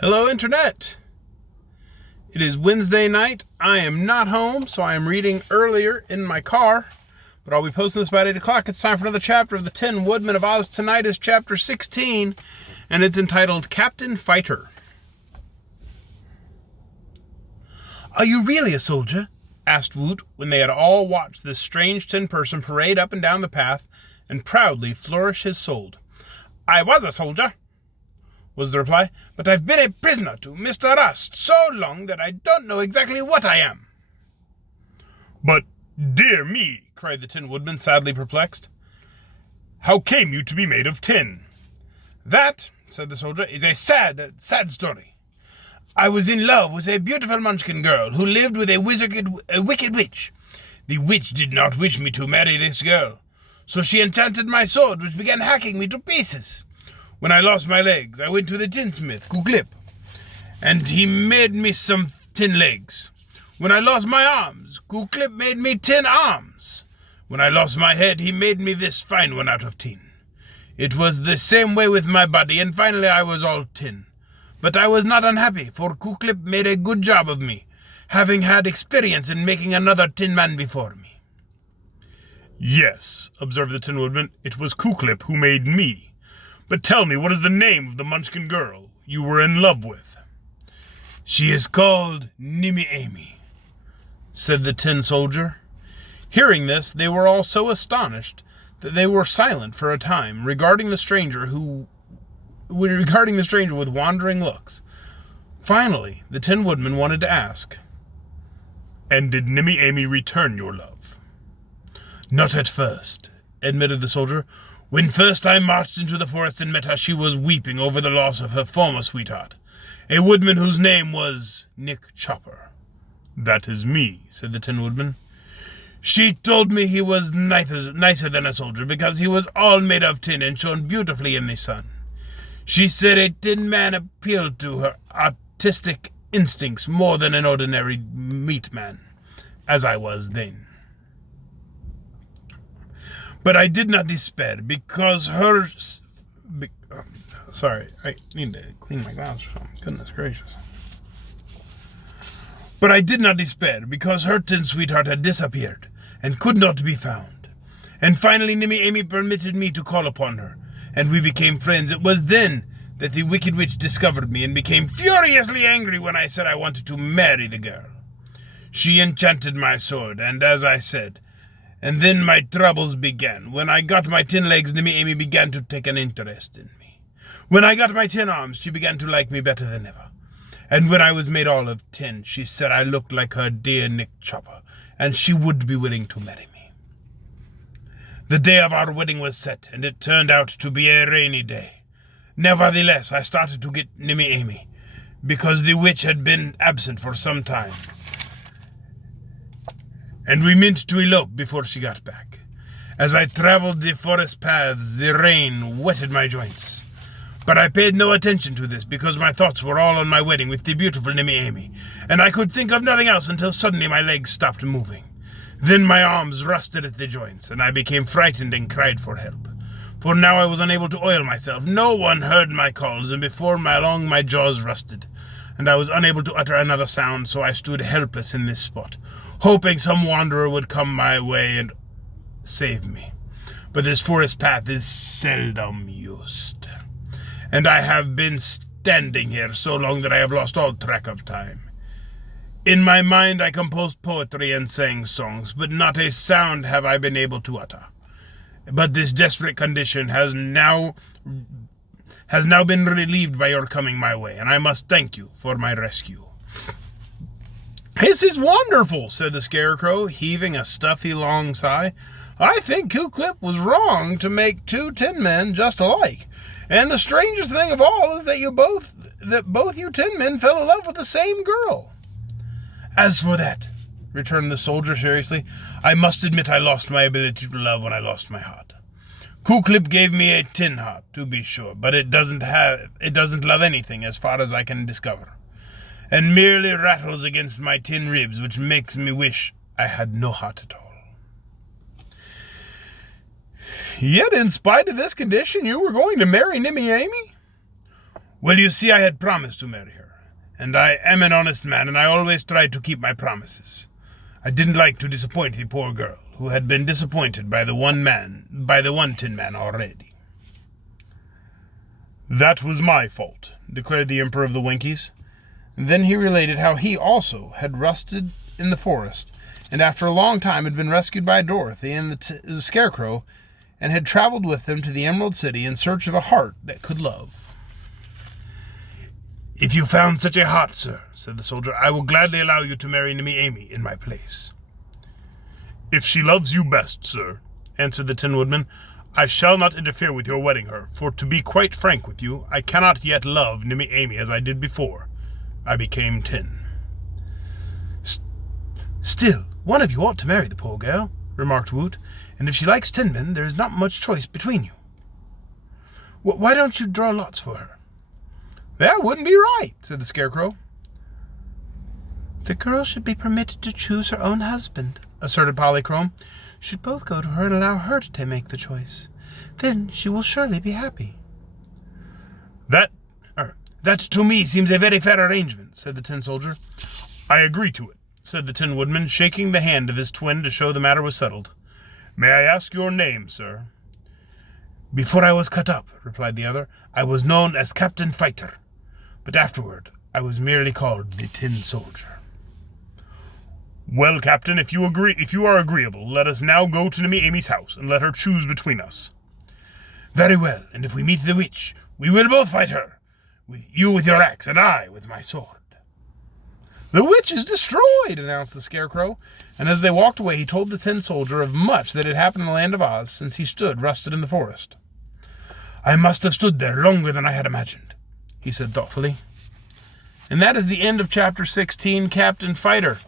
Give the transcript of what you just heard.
Hello, Internet. It is Wednesday night. I am not home, so I am reading earlier in my car, but I'll be posting this about 8 o'clock. It's time for another chapter of the 10 Woodman of Oz. Tonight is chapter 16, and it's entitled Captain Fyter. "Are you really a soldier?" asked Woot when they had all watched this strange tin person parade up and down the path and proudly flourish his sword. "I was a soldier," was the reply, "but I've been a prisoner to Mr. Rust so long that I don't know exactly what I am." "But, dear me," cried the Tin Woodman, sadly perplexed, "how came you to be made of tin?" "That," said the soldier, "is a sad story. I was in love with a beautiful Munchkin girl who lived with a wicked witch. The witch did not wish me to marry this girl, so she enchanted my sword, which began hacking me to pieces. When I lost my legs, I went to the tinsmith, Kuklip, and he made me some tin legs. When I lost my arms, Kuklip made me tin arms. When I lost my head, he made me this fine one out of tin. It was the same way with my body, and finally I was all tin. But I was not unhappy, for Kuklip made a good job of me, having had experience in making another tin man before me." "Yes," observed the Tin Woodman, "it was Kuklip who made me. But tell me, what is the name of the Munchkin girl you were in love with?" "She is called Nimmy Amy," said the Tin Soldier. Hearing this, they were all so astonished that they were silent for a time, regarding the stranger with wandering looks. Finally, the Tin Woodman wanted to ask, "And did Nimmy Amy return your love?" "Not at first," admitted the soldier. "When first I marched into the forest and met her, she was weeping over the loss of her former sweetheart, a woodman whose name was Nick Chopper." "That is me," said the Tin Woodman. "She told me he was nicer than a soldier because he was all made of tin and shone beautifully in the sun. She said a tin man appealed to her artistic instincts more than an ordinary meat man, as I was then. But I did not despair because her... Sorry, I need to clean my glass. Goodness gracious. But I did not despair because her tin sweetheart had disappeared and could not be found. And finally Nimmy Amy permitted me to call upon her, and we became friends. It was then that the wicked witch discovered me and became furiously angry when I said I wanted to marry the girl. She enchanted my sword, and as I said, and then my troubles began. When I got my tin legs, Nimmy Amy began to take an interest in me. When I got my tin arms, she began to like me better than ever. And when I was made all of tin, she said I looked like her dear Nick Chopper, and she would be willing to marry me. The day of our wedding was set, and it turned out to be a rainy day. Nevertheless, I started to get Nimmy Amy, because the witch had been absent for some time, and we meant to elope before she got back. As I traveled the forest paths, the rain wetted my joints. But I paid no attention to this, because my thoughts were all on my wedding with the beautiful Nimmy Amy, and I could think of nothing else until suddenly my legs stopped moving. Then my arms rusted at the joints, and I became frightened and cried for help. For now I was unable to oil myself. No one heard my calls, and before long my jaws rusted, and I was unable to utter another sound, so I stood helpless in this spot, hoping some wanderer would come my way and save me. But this forest path is seldom used, and I have been standing here so long that I have lost all track of time. In my mind I composed poetry and sang songs, but not a sound have I been able to utter. But this desperate condition has now been relieved by your coming my way, and I must thank you for my rescue." "This is wonderful," said the Scarecrow, heaving a stuffy long sigh. "I think Kuklip was wrong to make two tin men just alike. And the strangest thing of all is that both you tin men fell in love with the same girl." "As for that," returned the soldier seriously, "I must admit I lost my ability to love when I lost my heart. Kuklip gave me a tin heart, to be sure, but it doesn't love anything as far as I can discover, and merely rattles against my tin ribs, which makes me wish I had no heart at all." "Yet in spite of this condition, you were going to marry Nimmy Amy?" Well, you see, I had promised to marry her, and I am an honest man, and I always tried to keep my promises. I didn't like to disappoint the poor girl, who had been disappointed by the one Tin Man already. That was my fault, declared the Emperor of the Winkies. And then he related how he also had rusted in the forest, and after a long time had been rescued by Dorothy and the Scarecrow, and had traveled with them to the Emerald City in search of a heart that could love. If you found such a heart, sir, said the soldier, I will gladly allow you to marry Nimmy Amy in my place. If she loves you best, sir, answered the Tin Woodman, I shall not interfere with your wedding her, for to be quite frank with you, I cannot yet love Nimmy Amy as I did before I became tin. Still, one of you ought to marry the poor girl, remarked Woot, and if she likes Tin Men, there is not much choice between you. Why don't you draw lots for her? That wouldn't be right, said the Scarecrow. The girl should be permitted to choose her own husband, asserted Polychrome. Should both go to her and allow her to make the choice. Then she will surely be happy. That to me seems a very fair arrangement, said the Tin Soldier. I agree to it, said the Tin Woodman, shaking the hand of his twin to show the matter was settled. May I ask your name, sir? Before I was cut up, replied the other, I was known as Captain Fyter, but afterward I was merely called the Tin Soldier. Well, Captain, if you are agreeable, let us now go to Nimmy Amy's house and let her choose between us. Very well, and if we meet the witch, we will both fight her. You with your axe, and I with my sword. The witch is destroyed, announced the Scarecrow, and as they walked away he told the Tin Soldier of much that had happened in the land of Oz since he stood rusted in the forest. I must have stood there longer than I had imagined, he said thoughtfully. And that is the end of Chapter 16, Captain Fyter.